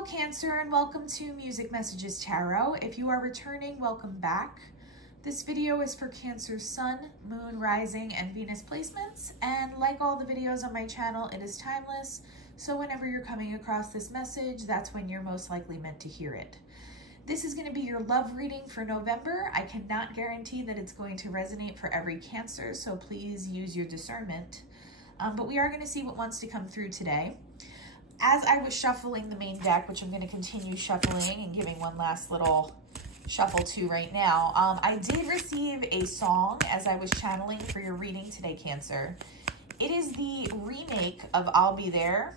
Hello Cancer, and welcome to Music Messages Tarot. If you are returning, welcome back. This video is for Cancer's Sun, Moon, Rising, and Venus placements, and like all the videos on my channel, it is timeless, so whenever you're coming across this message, that's when you're most likely meant to hear it. This is going to be your love reading for November. I cannot guarantee that it's going to resonate for every Cancer, so please use your discernment. But we are going to see what wants to come through today. As I was shuffling the main deck, which I'm going to continue shuffling and giving one last little shuffle to right now, I did receive a song as I was channeling for your reading today, Cancer. It is the remake of I'll Be There.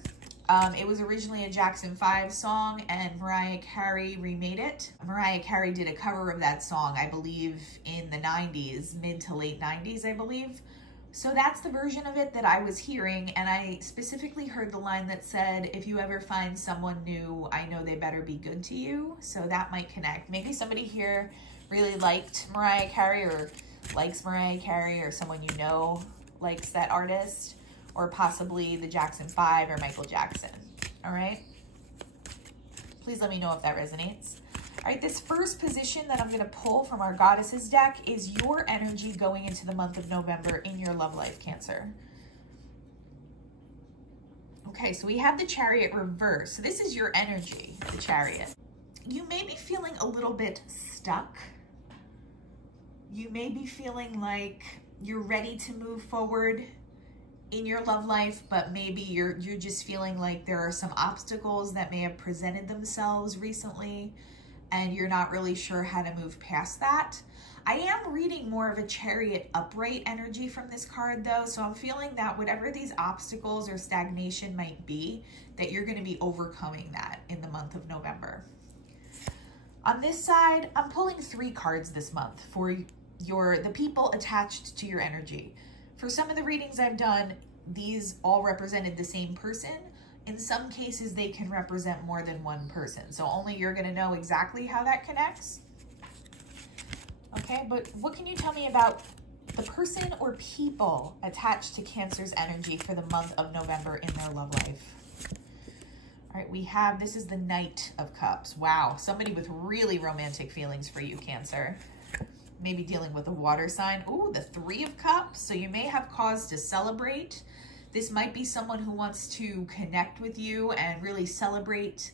It was originally a Jackson 5 song, and Mariah Carey remade it. Mariah Carey did a cover of that song, I believe, in the 90s, mid to late 90s, I believe. So that's the version of it that I was hearing, and I specifically heard the line that said, if you ever find someone new, I know they better be good to you. So that might connect. Maybe somebody here really liked Mariah Carey or likes Mariah Carey, or someone you know likes that artist, or possibly the Jackson 5 or Michael Jackson. All right? Please let me know if that resonates. All right, this first position that I'm going to pull from our Goddesses deck is your energy going into the month of November in your love life, Cancer. Okay, so we have the Chariot reverse. So this is your energy, the Chariot. You may be feeling a little bit stuck. You may be feeling like you're ready to move forward in your love life, but maybe you're just feeling like there are some obstacles that may have presented themselves recently, and you're not really sure how to move past that. I am reading more of a Chariot upright energy from this card though, so I'm feeling that whatever these obstacles or stagnation might be, that you're gonna be overcoming that in the month of November. On this side, I'm pulling 3 cards this month for the people attached to your energy. For some of the readings I've done, these all represented the same person. In some cases, they can represent more than one person. So only you're going to know exactly how that connects. Okay, but what can you tell me about the person or people attached to Cancer's energy for the month of November in their love life? All right, we have, this is the Knight of Cups. Wow, somebody with really romantic feelings for you, Cancer. Maybe dealing with a water sign. Ooh, the 3 of Cups. So you may have cause to celebrate. This might be someone who wants to connect with you and really celebrate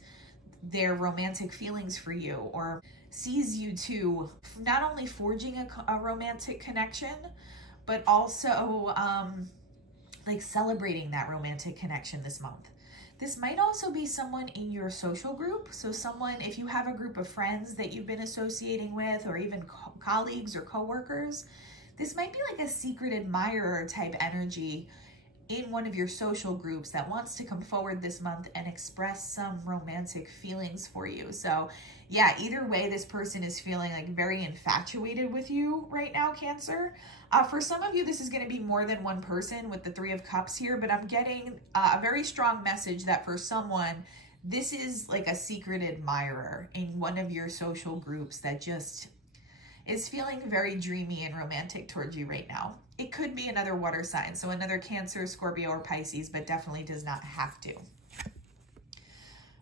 their romantic feelings for you, or sees you to not only forging a romantic connection, but also like celebrating that romantic connection this month. This might also be someone in your social group. So someone, if you have a group of friends that you've been associating with, or even colleagues or coworkers, this might be like a secret admirer type energy in one of your social groups that wants to come forward this month and express some romantic feelings for you. So yeah, either way, this person is feeling like very infatuated with you right now, Cancer. For some of you, this is going to be more than one person with the 3 of Cups here, but I'm getting a very strong message that for someone, this is like a secret admirer in one of your social groups that just is feeling very dreamy and romantic towards you right now. It could be another water sign, so another Cancer, Scorpio, or Pisces, but definitely does not have to.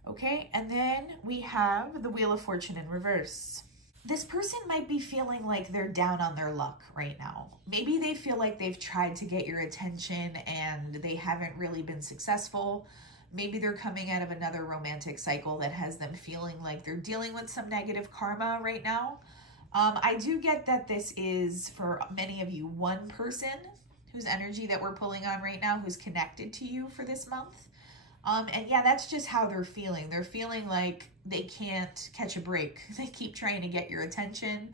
Okay, and then we have the Wheel of Fortune in reverse. This person might be feeling like they're down on their luck right now. Maybe they feel like they've tried to get your attention and they haven't really been successful. Maybe they're coming out of another romantic cycle that has them feeling like they're dealing with some negative karma right now. I do get that this is, for many of you, one person whose energy that we're pulling on right now who's connected to you for this month. And yeah, that's just how they're feeling. They're feeling like they can't catch a break. They keep trying to get your attention.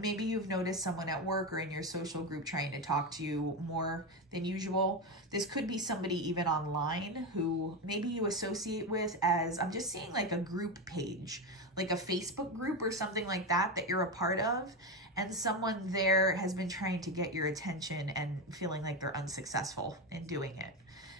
Maybe you've noticed someone at work or in your social group trying to talk to you more than usual. This could be somebody even online who maybe you associate with as, I'm just seeing like a group page, like a Facebook group or something like that you're a part of, and someone there has been trying to get your attention and feeling like they're unsuccessful in doing it.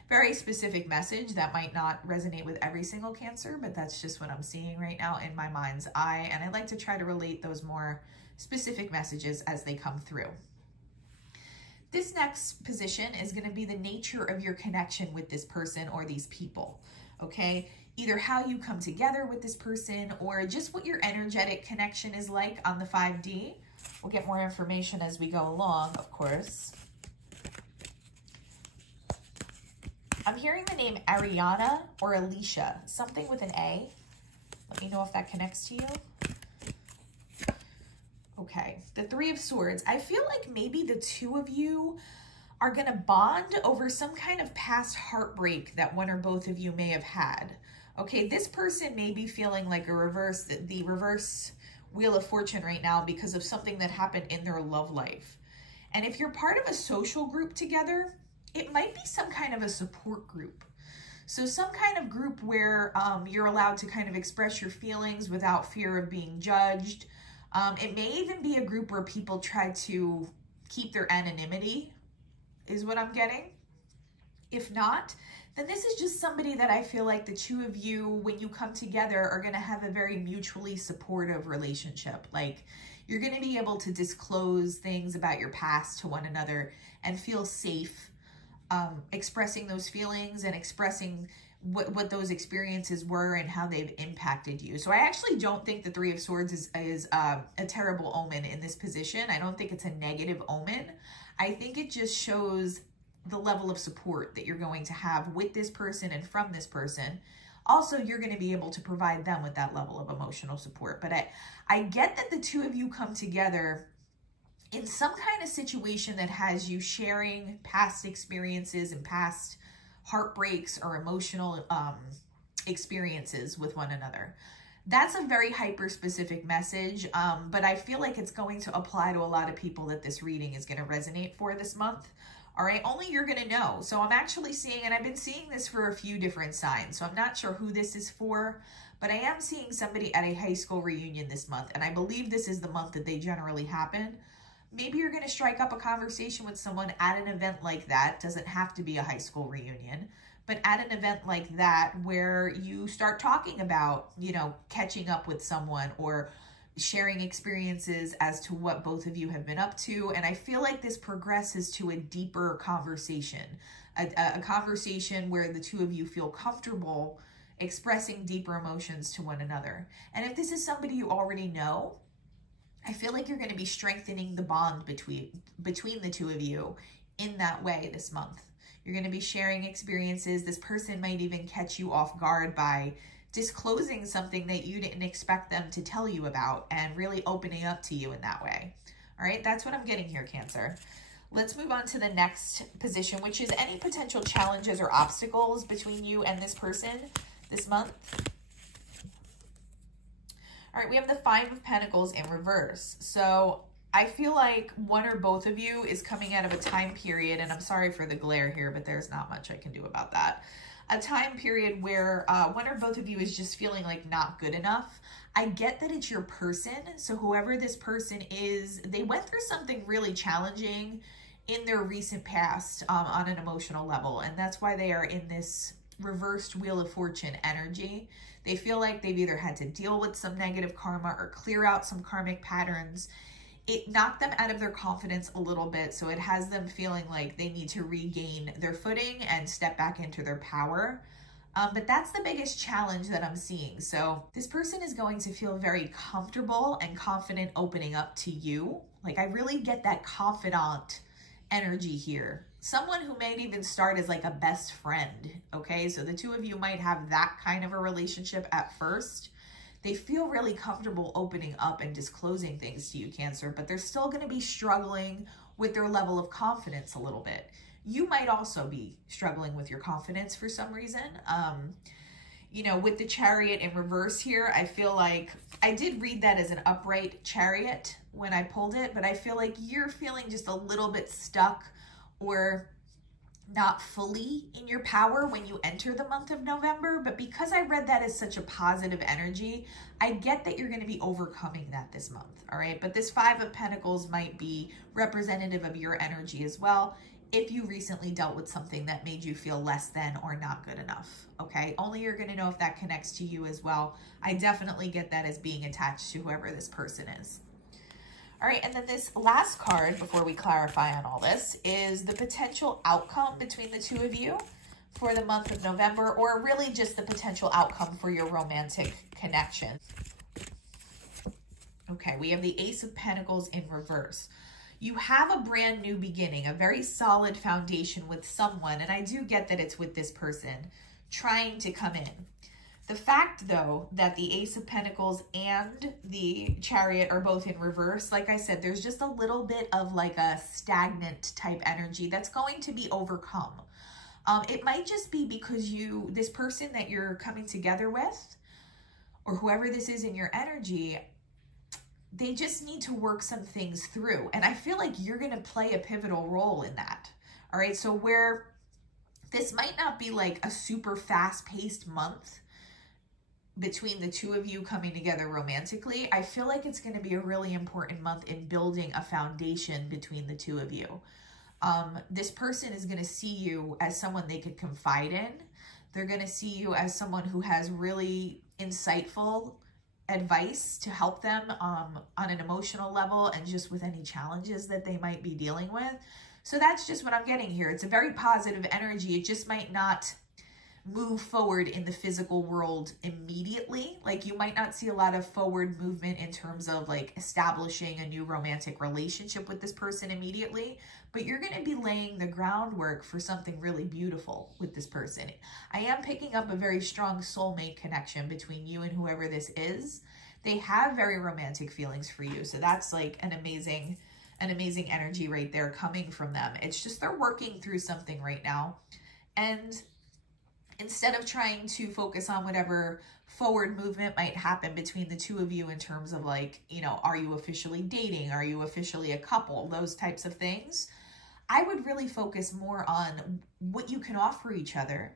Very specific message that might not resonate with every single Cancer, but that's just what I'm seeing right now in my mind's eye, and I like to try to relate those more specific messages as they come through. This next position is going to be the nature of your connection with this person or these people. Okay, either how you come together with this person or just what your energetic connection is like on the 5D. We'll get more information as we go along, of course. I'm hearing the name Ariana or Alicia, something with an A. Let me know if that connects to you. Okay, the Three of Swords. I feel like maybe the two of you are going to bond over some kind of past heartbreak that one or both of you may have had. Okay, this person may be feeling like the reverse Wheel of Fortune right now because of something that happened in their love life. And if you're part of a social group together, it might be some kind of a support group. So some kind of group where you're allowed to kind of express your feelings without fear of being judged. It may even be a group where people try to keep their anonymity, is what I'm getting. If not, then this is just somebody that I feel like the two of you, when you come together, are going to have a very mutually supportive relationship. Like, you're going to be able to disclose things about your past to one another and feel safe expressing those feelings and expressing what those experiences were and how they've impacted you. So I actually don't think the Three of Swords is a terrible omen in this position. I don't think it's a negative omen. I think it just shows the level of support that you're going to have with this person and from this person. Also, you're going to be able to provide them with that level of emotional support. But I get that the two of you come together in some kind of situation that has you sharing past experiences and past heartbreaks or emotional experiences with one another. That's a very hyper-specific message, but I feel like it's going to apply to a lot of people that this reading is going to resonate for this month. All right, only you're going to know. So I'm actually seeing, and I've been seeing this for a few different signs, so I'm not sure who this is for, but I am seeing somebody at a high school reunion this month, and I believe this is the month that they generally happen. Maybe you're going to strike up a conversation with someone at an event like that. Doesn't have to be a high school reunion, but at an event like that where you start talking about, you know, catching up with someone or sharing experiences as to what both of you have been up to. And I feel like this progresses to a deeper conversation, a conversation where the two of you feel comfortable expressing deeper emotions to one another. And if this is somebody you already know, I feel like you're going to be strengthening the bond between the two of you in that way this month. You're going to be sharing experiences. This person might even catch you off guard by disclosing something that you didn't expect them to tell you about and really opening up to you in that way. All right, that's what I'm getting here, Cancer. Let's move on to the next position, which is any potential challenges or obstacles between you and this person this month. All right, we have the Five of Pentacles in reverse. So I feel like one or both of you is coming out of a time period, and I'm sorry for the glare here, but there's not much I can do about that. A time period where one or both of you is just feeling like not good enough. I get that it's your person. So whoever this person is, they went through something really challenging in their recent past on an emotional level. And that's why they are in this reversed Wheel of Fortune energy. They feel like they've either had to deal with some negative karma or clear out some karmic patterns. It knocked them out of their confidence a little bit, so it has them feeling like they need to regain their footing and step back into their power. But that's the biggest challenge that I'm seeing. So this person is going to feel very comfortable and confident opening up to you. Like, I really get that confidant energy here. Someone who might even start as like a best friend, okay? So the two of you might have that kind of a relationship at first. They feel really comfortable opening up and disclosing things to you, Cancer, but they're still going to be struggling with their level of confidence a little bit. You might also be struggling with your confidence for some reason. You know, with the Chariot in reverse here, I feel like I did read that as an upright chariot when I pulled it, but I feel like you're feeling just a little bit stuck or not fully in your power when you enter the month of November. But because I read that as such a positive energy, I get that you're going to be overcoming that this month. All right. But this Five of Pentacles might be representative of your energy as well, if you recently dealt with something that made you feel less than or not good enough. Okay. Only you're going to know if that connects to you as well. I definitely get that as being attached to whoever this person is. All right, and then this last card, before we clarify on all this, is the potential outcome between the two of you for the month of November, or really just the potential outcome for your romantic connection. Okay, we have the Ace of Pentacles in reverse. You have a brand new beginning, a very solid foundation with someone, and I do get that it's with this person trying to come in. The fact, though, that the Ace of Pentacles and the Chariot are both in reverse, like I said, there's just a little bit of like a stagnant type energy that's going to be overcome. It might just be because this person that you're coming together with, or whoever this is in your energy, they just need to work some things through. And I feel like you're going to play a pivotal role in that. All right. So where this might not be like a super fast-paced month between the two of you coming together romantically, I feel like it's going to be a really important month in building a foundation between the two of you. This person is going to see you as someone they could confide in. They're going to see you as someone who has really insightful advice to help them on an emotional level and just with any challenges that they might be dealing with. So that's just what I'm getting here. It's a very positive energy. It just might not move forward in the physical world immediately. Like you might not see a lot of forward movement in terms of like establishing a new romantic relationship with this person immediately, but you're going to be laying the groundwork for something really beautiful with this person. I am picking up a very strong soulmate connection between you and whoever this is. They have very romantic feelings for you. So that's like an amazing energy right there coming from them. It's just they're working through something right now. And instead of trying to focus on whatever forward movement might happen between the two of you in terms of like, you know, are you officially dating? Are you officially a couple? Those types of things. I would really focus more on what you can offer each other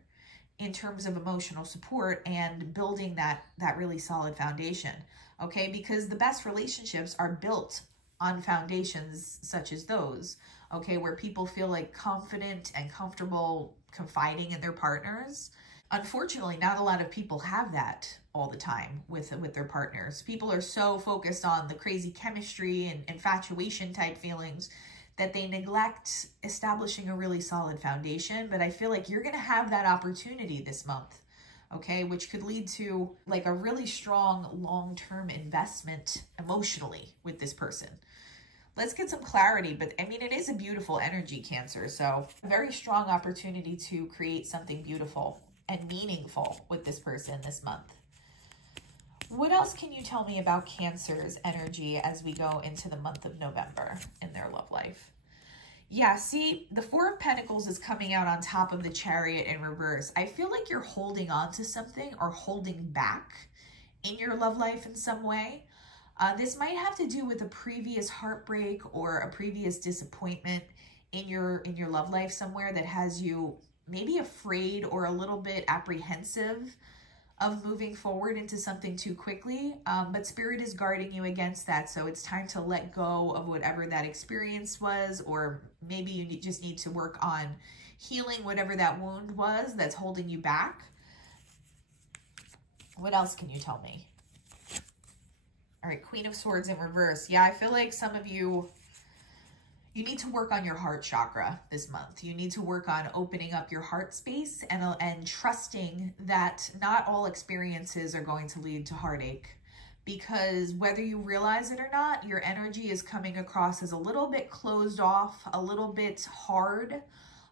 in terms of emotional support and building that really solid foundation. Okay, because the best relationships are built on foundations such as those, okay, where people feel like confident and comfortable confiding in their partners. Unfortunately, not a lot of people have that all the time with their partners. People are so focused on the crazy chemistry and infatuation type feelings that they neglect establishing a really solid foundation. But I feel like you're going to have that opportunity this month, okay, which could lead to like a really strong long-term investment emotionally with this person. Let's get some clarity, but I mean, it is a beautiful energy, Cancer. So a very strong opportunity to create something beautiful and meaningful with this person this month. What else can you tell me about Cancer's energy as we go into the month of November in their love life? Yeah, see, the Four of Pentacles is coming out on top of the Chariot in reverse. I feel like you're holding on to something or holding back in your love life in some way. This might have to do with a previous heartbreak or a previous disappointment in your love life somewhere that has you maybe afraid or a little bit apprehensive of moving forward into something too quickly. But Spirit is guarding you against that. So it's time to let go of whatever that experience was, or maybe you just need to work on healing whatever that wound was that's holding you back. What else can you tell me? All right, Queen of Swords in reverse. Yeah, I feel like some of you need to work on your heart chakra this month. You need to work on opening up your heart space and trusting that not all experiences are going to lead to heartache. Because whether you realize it or not, your energy is coming across as a little bit closed off, a little bit hard,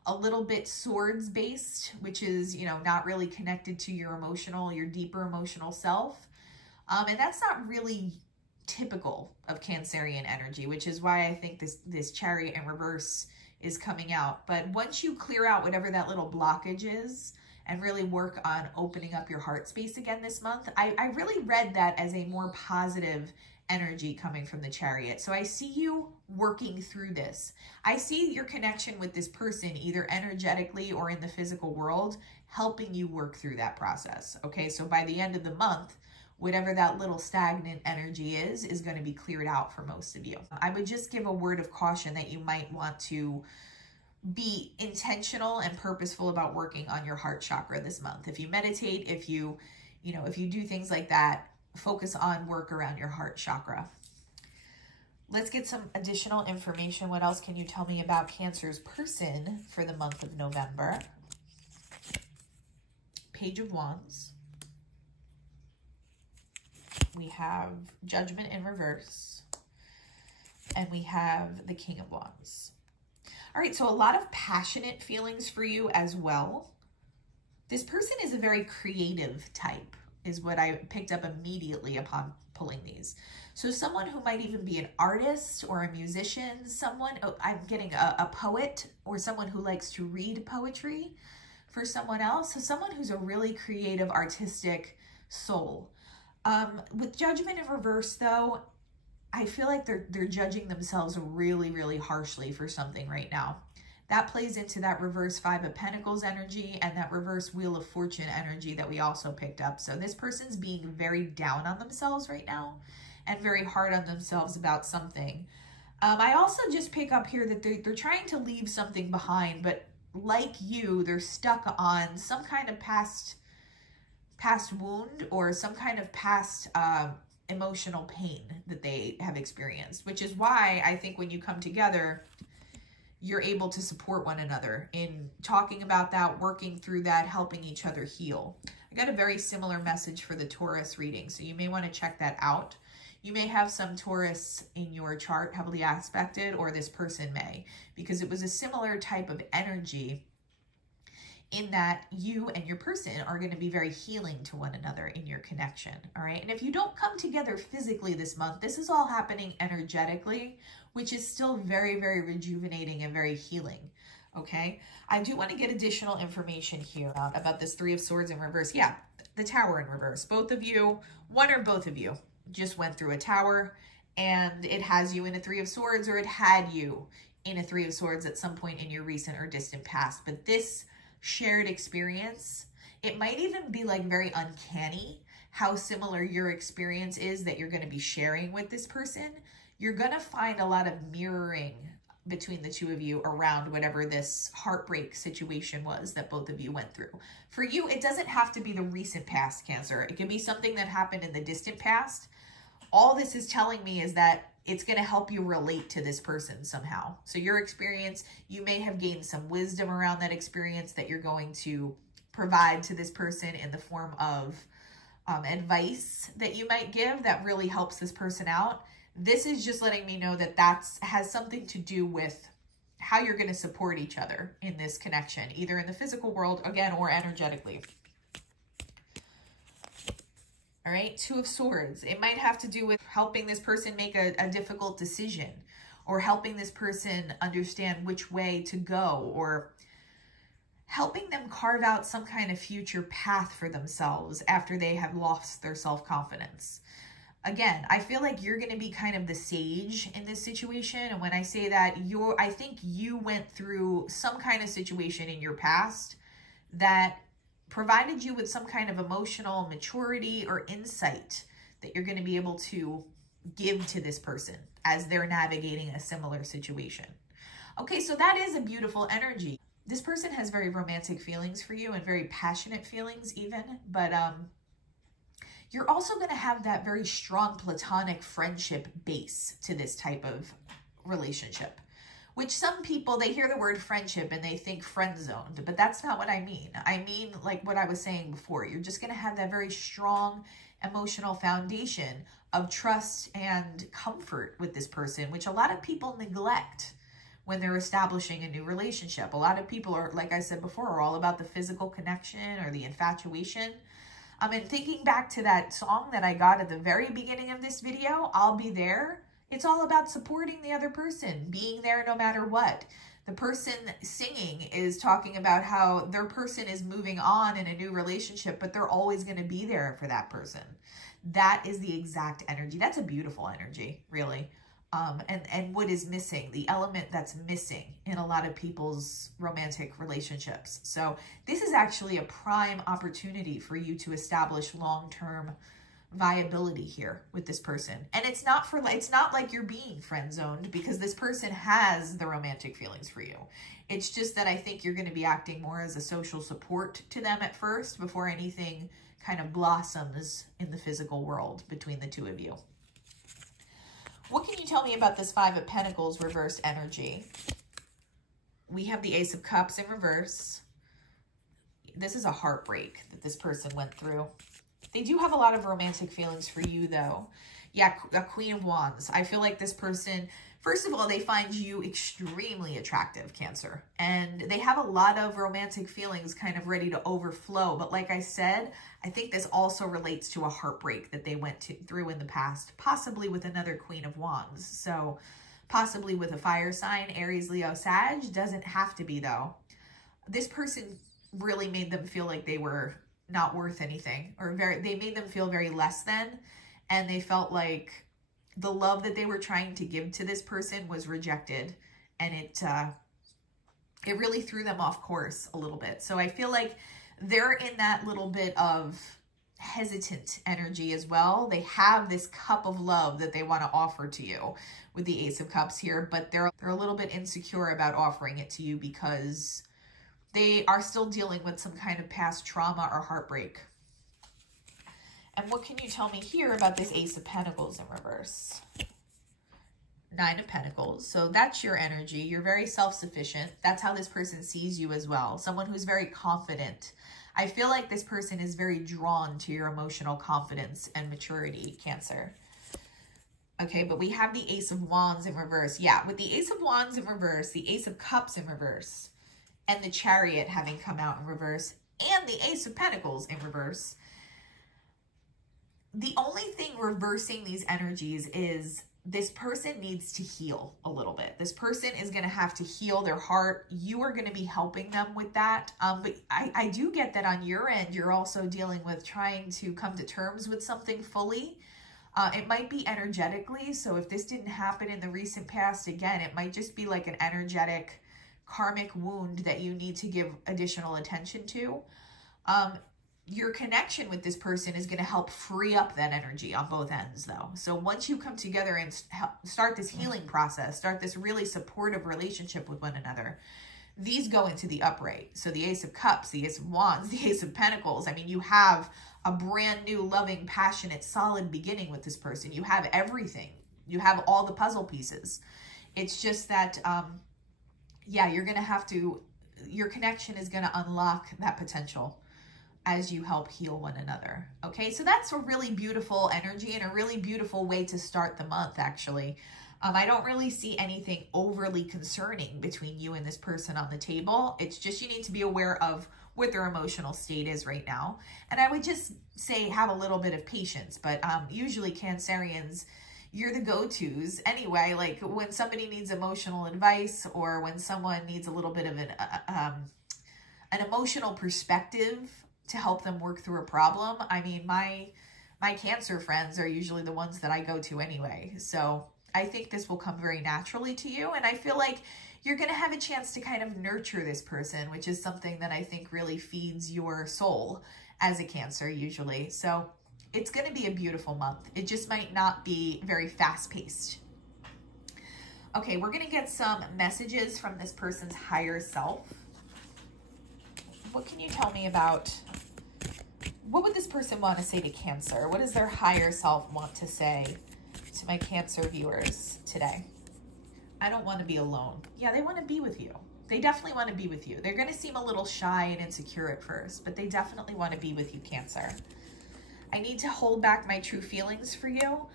a little bit swords based, which is, you know, not really connected to your deeper emotional self. And that's not really typical of Cancerian energy, which is why I think this Chariot in reverse is coming out. But once you clear out whatever that little blockage is and really work on opening up your heart space again this month, I really read that as a more positive energy coming from the Chariot. So I see you working through this. I see your connection with this person, either energetically or in the physical world, helping you work through that process. Okay, so by the end of the month, whatever that little stagnant energy is going to be cleared out for most of you. I would just give a word of caution that you might want to be intentional and purposeful about working on your heart chakra this month. If you meditate, if you do things like that, focus on work around your heart chakra. Let's get some additional information. What else can you tell me about Cancer's person for the month of November? Page of Wands. We have Judgment in reverse. And we have the King of Wands. All right, so a lot of passionate feelings for you as well. This person is a very creative type, is what I picked up immediately upon pulling these. So someone who might even be an artist or a musician, someone, I'm getting a poet, or someone who likes to read poetry for someone else. So someone who's a really creative, artistic soul. With Judgment in reverse, though, I feel like they're judging themselves really, really harshly for something right now. That plays into that reverse Five of Pentacles energy and that reverse Wheel of Fortune energy that we also picked up. So this person's being very down on themselves right now and very hard on themselves about something. I also just pick up here that they're trying to leave something behind, but like you, they're stuck on some kind of past wound or some kind of past emotional pain that they have experienced, which is why I think when you come together, you're able to support one another in talking about that, working through that, helping each other heal. I got a very similar message for the Taurus reading, so you may want to check that out. You may have some Taurus in your chart heavily aspected, or this person may, because it was a similar type of energy in that you and your person are going to be very healing to one another in your connection, all right? And if you don't come together physically this month, this is all happening energetically, which is still very, very rejuvenating and very healing, okay? I do want to get additional information here about this Three of Swords in reverse. Yeah, the Tower in reverse. Both of you, one or both of you, just went through a Tower, and it has you in a Three of Swords, or it had you in a Three of Swords at some point in your recent or distant past. But this shared experience, it might even be like very uncanny how similar your experience is that you're going to be sharing with this person. You're going to find a lot of mirroring between the two of you around whatever this heartbreak situation was that both of you went through. For you, it doesn't have to be the recent past, Cancer. It can be something that happened in the distant past. All this is telling me is that it's going to help you relate to this person somehow. So your experience, you may have gained some wisdom around that experience that you're going to provide to this person in the form of advice that you might give that really helps this person out. This is just letting me know that has something to do with how you're going to support each other in this connection, either in the physical world, again, or energetically. All right, Two of Swords. It might have to do with helping this person make a difficult decision, or helping this person understand which way to go, or helping them carve out some kind of future path for themselves after they have lost their self-confidence. Again, I feel like you're going to be kind of the sage in this situation. And when I say that, I think you went through some kind of situation in your past that provided you with some kind of emotional maturity or insight that you're going to be able to give to this person as they're navigating a similar situation. Okay, so that is a beautiful energy. This person has very romantic feelings for you and very passionate feelings even, but you're also going to have that very strong platonic friendship base to this type of relationship, which some people, they hear the word friendship and they think friend zoned, but that's not what I mean. I mean, like what I was saying before, you're just going to have that very strong emotional foundation of trust and comfort with this person, which a lot of people neglect when they're establishing a new relationship. A lot of people are, like I said before, are all about the physical connection or the infatuation. And thinking back to that song that I got at the very beginning of this video, I'll Be There. It's all about supporting the other person, being there no matter what. The person singing is talking about how their person is moving on in a new relationship, but they're always going to be there for that person. That is the exact energy. That's a beautiful energy, really. And what is missing, the element that's missing in a lot of people's romantic relationships. So this is actually a prime opportunity for you to establish long-term viability here with this person. And it's not like you're being friend zoned, because this person has the romantic feelings for you. It's just that I think you're going to be acting more as a social support to them at first before anything kind of blossoms in the physical world between the two of you. What can you tell me about this Five of Pentacles reversed energy? We have the Ace of Cups in reverse, this is a heartbreak that this person went through. They do have a lot of romantic feelings for you, though. Yeah, a Queen of Wands. I feel like this person, first of all, they find you extremely attractive, Cancer. And they have a lot of romantic feelings kind of ready to overflow. But like I said, I think this also relates to a heartbreak that they went through in the past, possibly with another Queen of Wands. So possibly with a fire sign, Aries, Leo, Sag. Doesn't have to be, though. This person really made them feel like they were not worth anything, or they made them feel very less than, and they felt like the love that they were trying to give to this person was rejected, and it really threw them off course a little bit. So I feel like they're in that little bit of hesitant energy as well. They have this cup of love that they want to offer to you with the Ace of Cups here, but they're a little bit insecure about offering it to you because they are still dealing with some kind of past trauma or heartbreak. And what can you tell me here about this Ace of Pentacles in reverse? Nine of Pentacles. So that's your energy. You're very self-sufficient. That's how this person sees you as well. Someone who's very confident. I feel like this person is very drawn to your emotional confidence and maturity, Cancer. Okay, but we have the Ace of Wands in reverse. Yeah, with the Ace of Wands in reverse, the Ace of Cups in reverse, and the Chariot having come out in reverse, and the Ace of Pentacles in reverse. The only thing reversing these energies is this person needs to heal a little bit. This person is going to have to heal their heart. You are going to be helping them with that. But I do get that on your end, you're also dealing with trying to come to terms with something fully. It might be energetically. So if this didn't happen in the recent past, again, it might just be like an energetic karmic wound that you need to give additional attention to. Your connection with this person is going to help free up that energy on both ends, though. So once you come together and start this healing process, start this really supportive relationship with one another, these go into the upright. So the Ace of Cups, the Ace of Wands, the Ace of Pentacles. I mean, you have a brand new, loving, passionate, solid beginning with this person. You have everything. You have all the puzzle pieces. It's just that, yeah, you're going to have to, your connection is going to unlock that potential as you help heal one another. Okay, so that's a really beautiful energy and a really beautiful way to start the month, actually. I don't really see anything overly concerning between you and this person on the table. It's just you need to be aware of what their emotional state is right now. And I would just say have a little bit of patience, but usually Cancerians, you're the go-tos anyway. Like when somebody needs emotional advice or when someone needs a little bit of an emotional perspective to help them work through a problem. I mean, my Cancer friends are usually the ones that I go to anyway. So I think this will come very naturally to you. And I feel like you're going to have a chance to kind of nurture this person, which is something that I think really feeds your soul as a Cancer usually. So it's going to be a beautiful month. It just might not be very fast-paced. Okay, we're going to get some messages from this person's higher self. What can you tell me about, what would this person want to say to Cancer? What does their higher self want to say to my Cancer viewers today? I don't want to be alone. Yeah, they want to be with you. They definitely want to be with you. They're going to seem a little shy and insecure at first, but they definitely want to be with you, Cancer. I need to hold back my true feelings for you.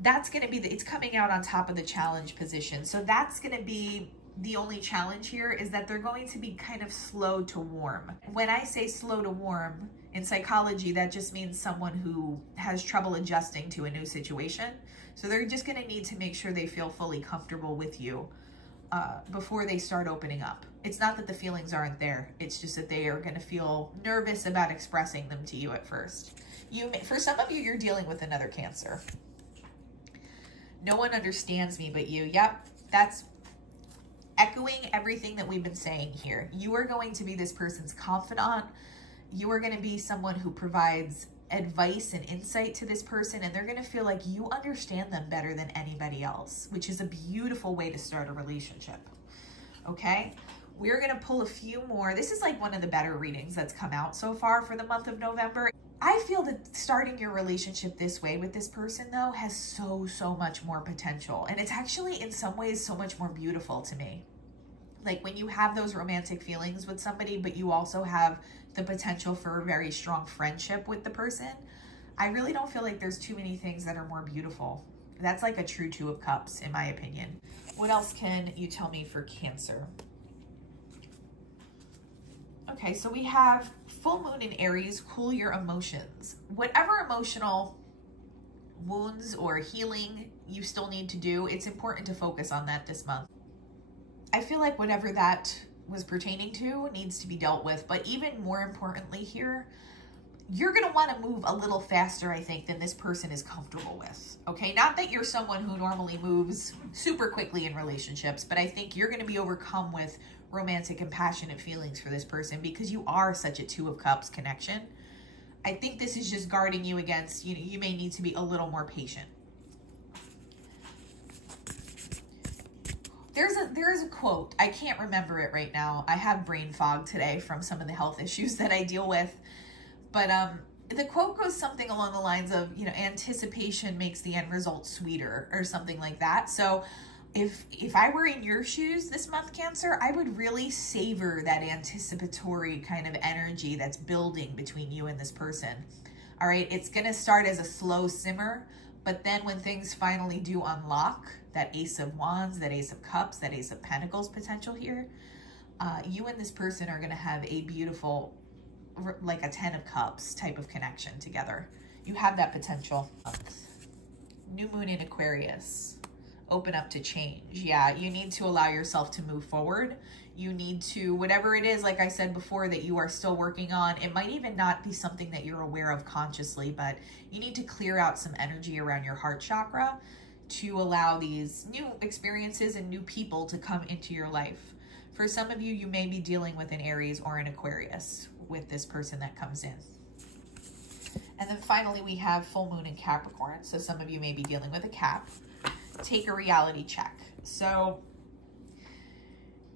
That's going to be, it's coming out on top of the challenge position. So that's going to be the only challenge here, is that they're going to be kind of slow to warm. When I say slow to warm, in psychology, that just means someone who has trouble adjusting to a new situation. So they're just going to need to make sure they feel fully comfortable with you before they start opening up. It's not that the feelings aren't there. It's just that they are going to feel nervous about expressing them to you at first. For some of you, you're dealing with another Cancer. No one understands me but you. Yep, that's echoing everything that we've been saying here. You are going to be this person's confidant. You are going to be someone who provides advice and insight to this person, and they're going to feel like you understand them better than anybody else, which is a beautiful way to start a relationship. Okay, we're going to pull a few more. This is like one of the better readings that's come out so far for the month of November. I feel that starting your relationship this way with this person, though, has so much more potential. And it's actually, in some ways, so much more beautiful to me. Like when you have those romantic feelings with somebody, but you also have the potential for a very strong friendship with the person. I really don't feel like there's too many things that are more beautiful. That's like a true Two of Cups, in my opinion. What else can you tell me for Cancer? Okay, so we have full moon in Aries, cool your emotions. Whatever emotional wounds or healing you still need to do, it's important to focus on that this month. I feel like whatever that was pertaining to needs to be dealt with, but even more importantly here, you're going to want to move a little faster, I think, than this person is comfortable with. Okay, not that you're someone who normally moves super quickly in relationships, but I think you're going to be overcome with romantic and passionate feelings for this person because you are such a Two of Cups connection. I think this is just guarding you against, you may need to be a little more patient. There is a quote, I can't remember it right now. I have brain fog today from some of the health issues that I deal with. But the quote goes something along the lines of, anticipation makes the end result sweeter or something like that. So if I were in your shoes this month, Cancer, I would really savor that anticipatory kind of energy that's building between you and this person. All right, it's going to start as a slow simmer, but then when things finally do unlock, that Ace of Wands, that Ace of Cups, that Ace of Pentacles potential here, you and this person are going to have a beautiful, like a 10 of Cups type of connection together. You have that potential. New moon in Aquarius. Open up to change. Yeah, you need to allow yourself to move forward. You need to, whatever it is, like I said before, that you are still working on, it might even not be something that you're aware of consciously, but you need to clear out some energy around your heart chakra to allow these new experiences and new people to come into your life. For some of you, you may be dealing with an Aries or an Aquarius with this person that comes in. And then finally, we have full moon in Capricorn. So some of you may be dealing with a Cap. Take a reality check. So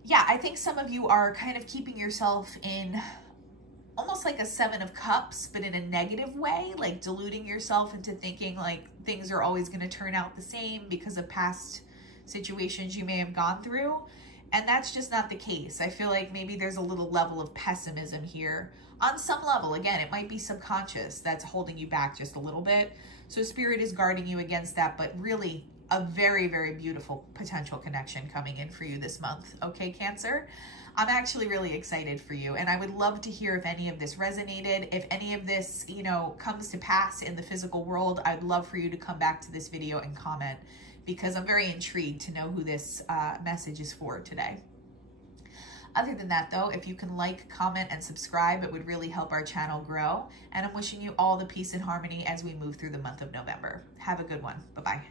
yeah, I think some of you are kind of keeping yourself in almost like a 7 of Cups, but in a negative way, like deluding yourself into thinking like things are always going to turn out the same because of past situations you may have gone through. And that's just not the case. I feel like maybe there's a little level of pessimism here on some level. Again, it might be subconscious that's holding you back just a little bit. So Spirit is guarding you against that, but really a very, very beautiful potential connection coming in for you this month. Okay, Cancer? I'm actually really excited for you, and I would love to hear if any of this resonated. If any of this, comes to pass in the physical world, I'd love for you to come back to this video and comment, because I'm very intrigued to know who this message is for today. Other than that, though, if you can like, comment, and subscribe, it would really help our channel grow. And I'm wishing you all the peace and harmony as we move through the month of November. Have a good one. Bye-bye.